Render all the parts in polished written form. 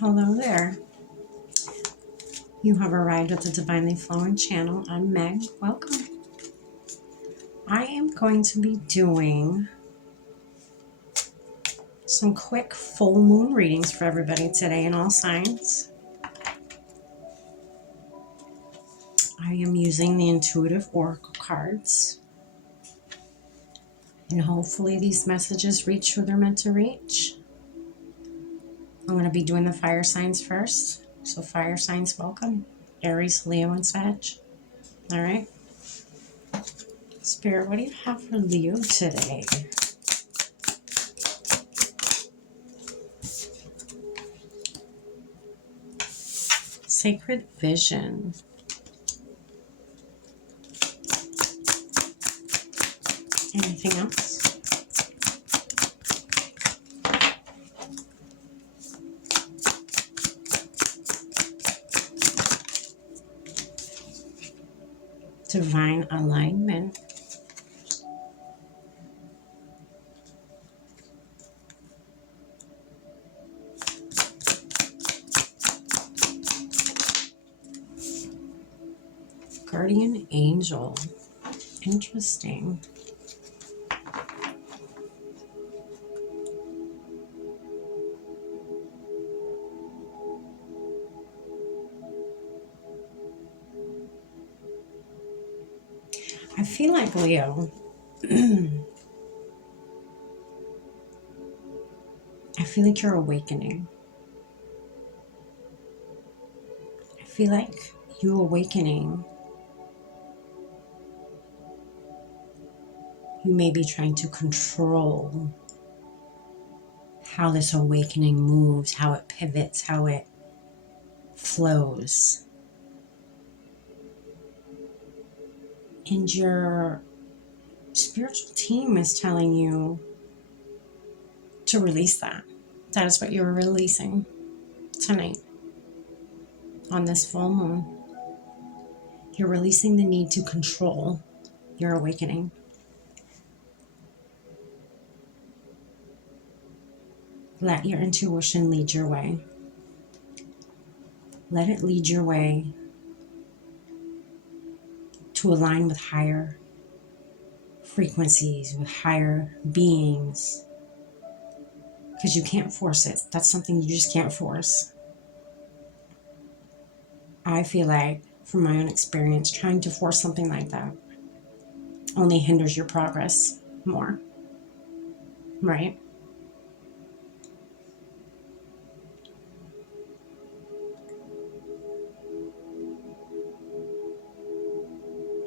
Hello there. You have arrived at the Divinely Flowing channel. I'm Meg. Welcome. I am going to be doing some quick full moon readings for everybody today in all signs. I am using the Intuitive Oracle cards. And hopefully these messages reach who they're meant to reach. I'm going to be doing the fire signs first. So fire signs, welcome. Aries, Leo, and Sag. All right. Spirit, what do you have for Leo today? Sacred Vision. Anything else? Divine alignment. Guardian angel. Interesting. I feel like Leo. I feel like you're awakening. I feel like you awakening. You may be trying to control how this awakening moves, how it pivots, how it flows. And your spiritual team is telling you to release that. That is what you're releasing tonight on this full moon. You're releasing the need to control your awakening. Let your intuition lead your way. Let it lead your way to align with higher frequencies, with higher beings. Because you can't force it. That's something you just can't force. I feel like, from my own experience, trying to force something like that only hinders your progress more. Right?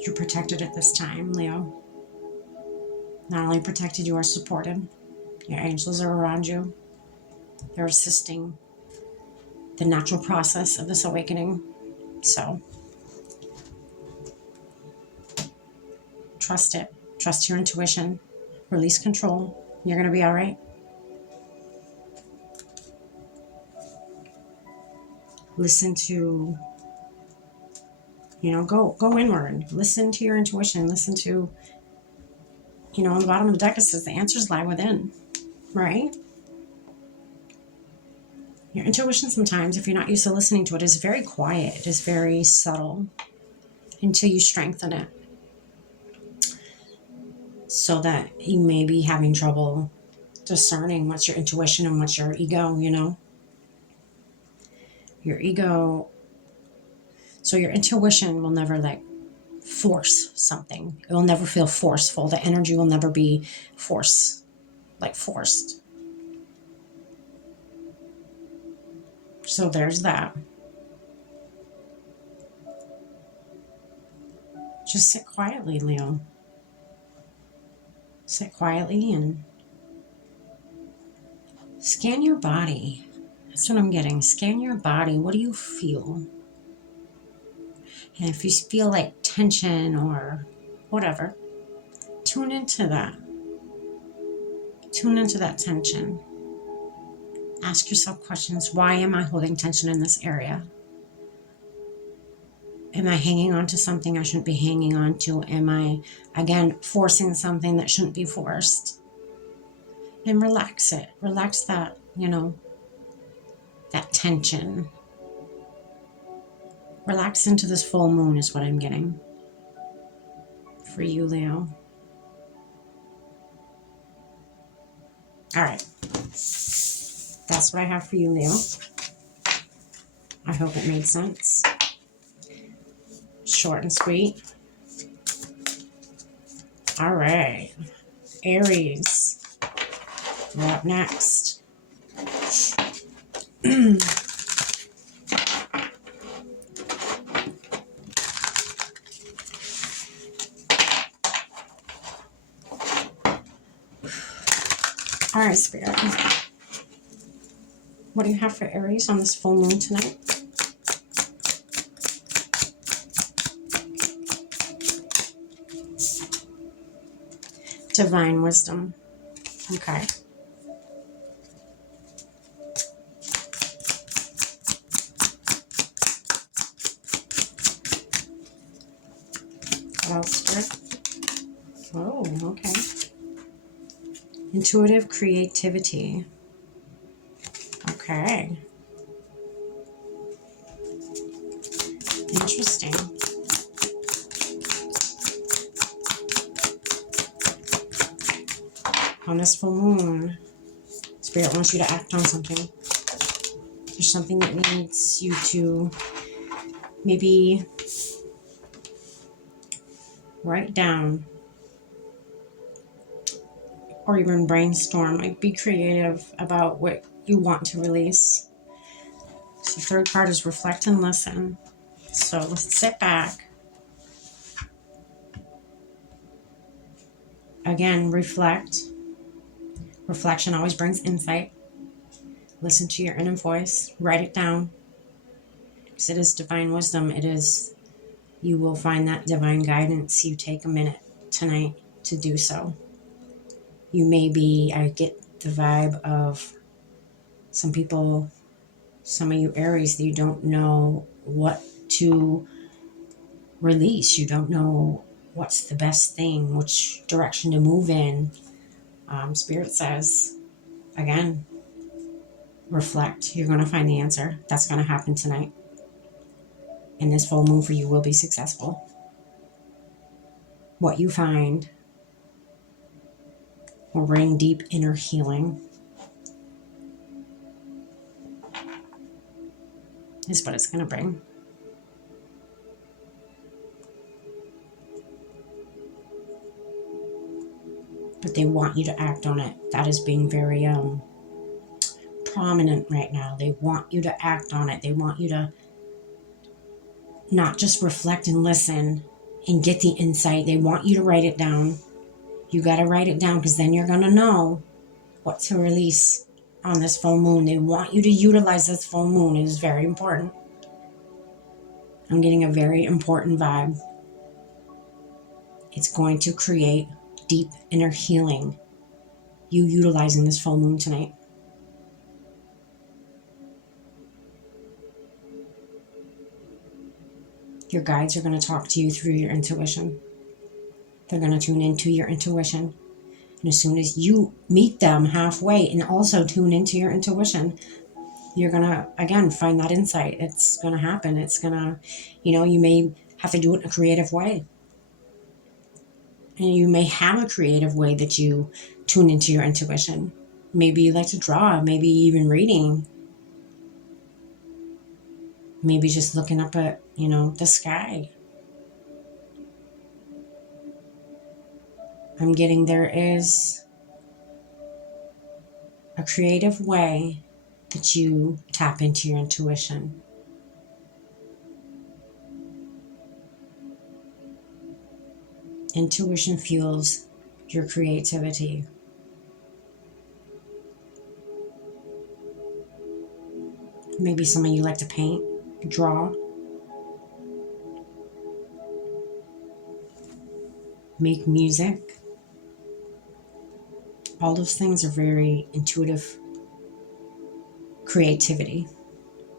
You're protected at this time, Leo. Not only protected, you are supported. Your angels are around you. They're assisting the natural process of this awakening. So, trust it. Trust your intuition. Release control. You're going to be all right. Listen to, go inward. Listen to your intuition. Listen to, on the bottom of the deck it says the answers lie within, right? Your intuition sometimes, if you're not used to listening to it, is very quiet. It is very subtle until you strengthen it. So that you may be having trouble discerning what's your intuition and what's your ego, Your ego. So your intuition will never force something. It will never feel forceful. The energy will never be forced. So there's that. Just sit quietly, Leo. Sit quietly and scan your body. That's what I'm getting. Scan your body. What do you feel? And if you feel like tension or whatever, tune into that. Tune into that tension. Ask yourself questions. Why am I holding tension in this area? Am I hanging on to something I shouldn't be hanging on to? Am I, again, forcing something that shouldn't be forced? And relax it. Relax that, that tension. Relax into this full moon is what I'm getting for you, Leo. All right. That's what I have for you, Leo. I hope it made sense. Short and sweet. All right. Aries. We're up next. All right, Spirit. What do you have for Aries on this full moon tonight? Divine wisdom. Okay. What else, Spirit? Oh, okay. Intuitive creativity. Okay. Interesting. On this full moon, Spirit wants you to act on something. There's something that needs you to maybe write down or even brainstorm. Like, be creative about what you want to release. So the third part is reflect and listen. So let's sit back. Again, reflect. Reflection always brings insight. Listen to your inner voice. Write it down. Because it is divine wisdom. It is, you will find that divine guidance. You take a minute tonight to do so. You may be, I get the vibe of some people, some of you Aries, that you don't know what to release. You don't know what's the best thing, which direction to move in. Spirit says, again, reflect. You're going to find the answer. That's going to happen tonight. And this full moon for you will be successful. What you find will bring deep inner healing. Is what it's going to bring. But they want you to act on it. That is being very prominent right now. They want you to act on it. They want you to not just reflect and listen and get the insight. They want you to write it down. You got to write it down, because then you're going to know what to release on this full moon. They want you to utilize this full moon. It is very important. I'm getting a very important vibe. It's going to create deep inner healing. You utilizing this full moon tonight. Your guides are going to talk to you through your intuition. They're going to tune into your intuition. And as soon as you meet them halfway and also tune into your intuition, you're going to, again, find that insight. It's going to happen. It's going to, you may have to do it in a creative way. And you may have a creative way that you tune into your intuition. Maybe you like to draw, maybe even reading. Maybe just looking up at, the sky. I'm getting there is a creative way that you tap into your intuition. Intuition fuels your creativity. Maybe some of you like to paint, draw, make music. All those things are very intuitive creativity.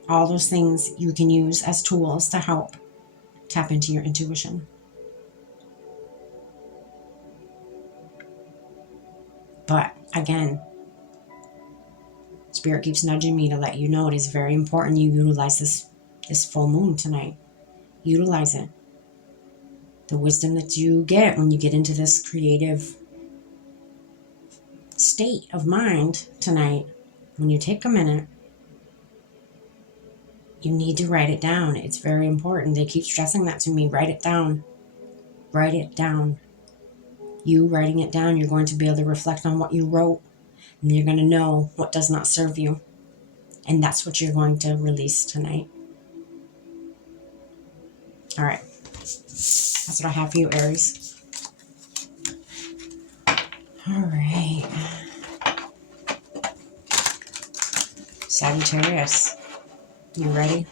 All those things you can use as tools to help tap into your intuition. But again, Spirit keeps nudging me to let you know it is very important you utilize this full moon tonight. Utilize it. The wisdom that you get when you get into this creative state of mind tonight, when you take a minute, you need to write it down. It's very important. They keep stressing that to me. Write it down. Write it down. You writing it down, you're going to be able to reflect on what you wrote, and you're going to know what does not serve you. And that's what you're going to release tonight. All right. That's what I have for you, Aries. All right. Sagittarius, you ready?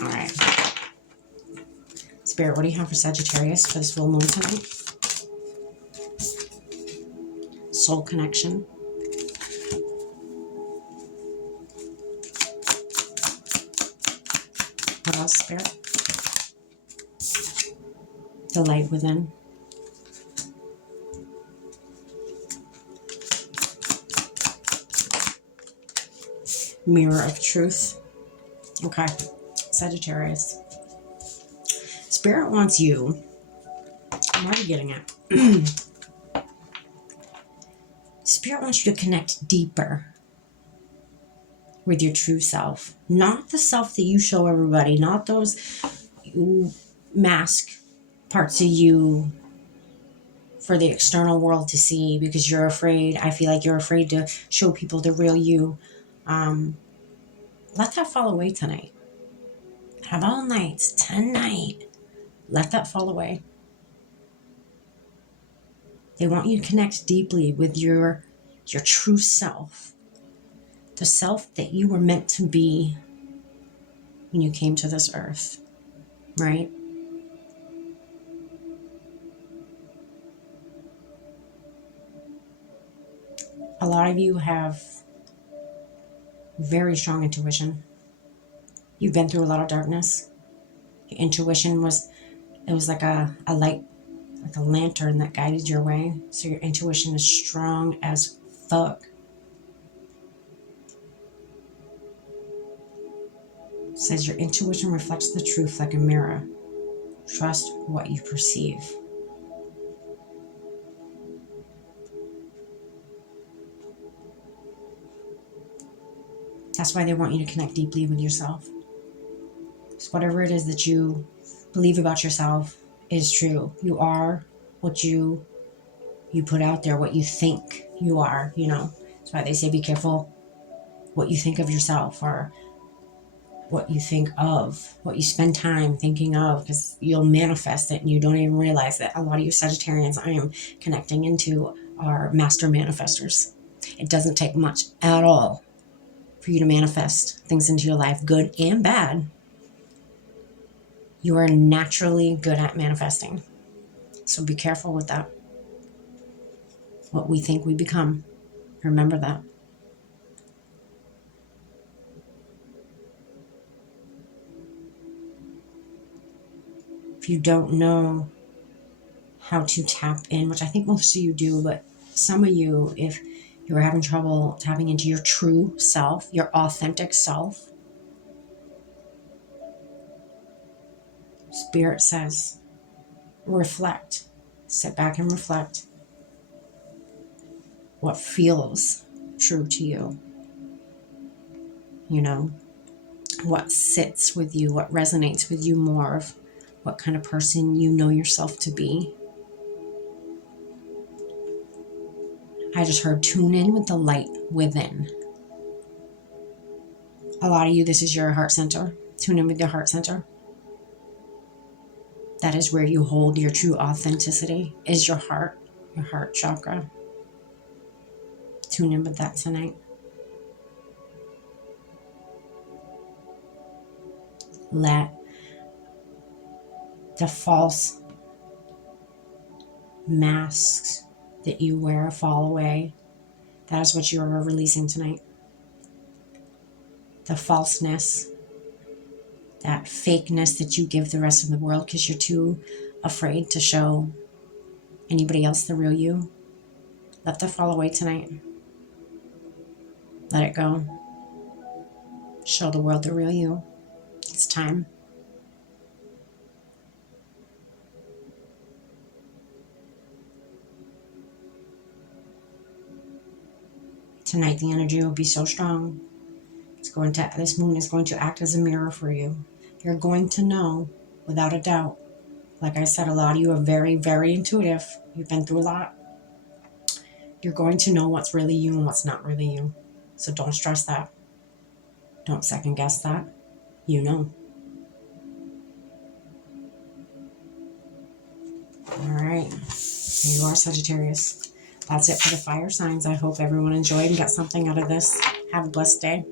All right. Spirit, what do you have for Sagittarius for this full moon tonight? Soul connection. What else, Spirit? The light within. Mirror of truth. Okay. Sagittarius. Spirit wants you. I'm already getting it. Spirit wants you to connect deeper with your true self. Not the self that you show everybody. Not those you mask parts of you for the external world to see because you're afraid. I feel like you're afraid to show people the real you. Let that fall away tonight. Have all nights tonight. Let that fall away. They want you to connect deeply with your true self. The self that you were meant to be when you came to this earth. Right? A lot of you have very strong intuition. You've been through a lot of darkness. Your intuition was like a light, like a lantern that guided your way. So your intuition is strong as fuck. It says your intuition reflects the truth like a mirror. Trust what you perceive. That's why they want you to connect deeply with yourself. So whatever it is that you believe about yourself is true. You are what you put out there, what you think you are, That's why they say be careful what you think of yourself or what you think of, what you spend time thinking of, because you'll manifest it and you don't even realize that. A lot of you Sagittarians I am connecting into are master manifestors. It doesn't take much at all for you to manifest things into your life, good and bad. You are naturally good at manifesting. So be careful with that. What we think we become. Remember that. If you don't know how to tap in, which I think most of you do, but some of you, if you're having trouble tapping into your true self, your authentic self, Spirit says, reflect. Sit back and reflect. What feels true to you? What sits with you, what resonates with you more of what kind of person you know yourself to be. I just heard tune in with the light within. A lot of you, this is your heart center. Tune in with your heart center. That is where you hold your true authenticity, is your heart chakra. Tune in with that tonight. Let the false masks that you wear fall away. That is what you are releasing tonight. The falseness, that fakeness that you give the rest of the world because you're too afraid to show anybody else the real you. Let that fall away tonight. Let it go. Show the world the real you. It's time. Tonight the energy will be so strong. This moon is going to act as a mirror for you. You're going to know without a doubt. Like I said, a lot of you are very, very intuitive. You've been through a lot. You're going to know what's really you and what's not really you. So don't stress that. Don't second guess that. You know. All right. Here you are, Sagittarius. That's it for the fire signs. I hope everyone enjoyed and got something out of this. Have a blessed day.